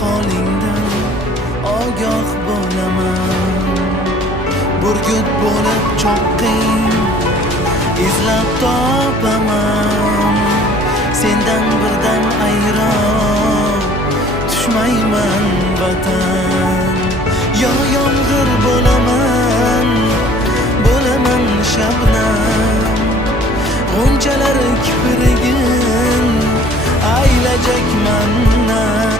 holingdan ogoh bo'laman. Burgut bo'lib cho'qqing izlab topaman. Sendan birdam ayron tushmayman vatan. Yo yomg'ir bo'laman shabnam. G'unchalar kiprigin aylajak mannan.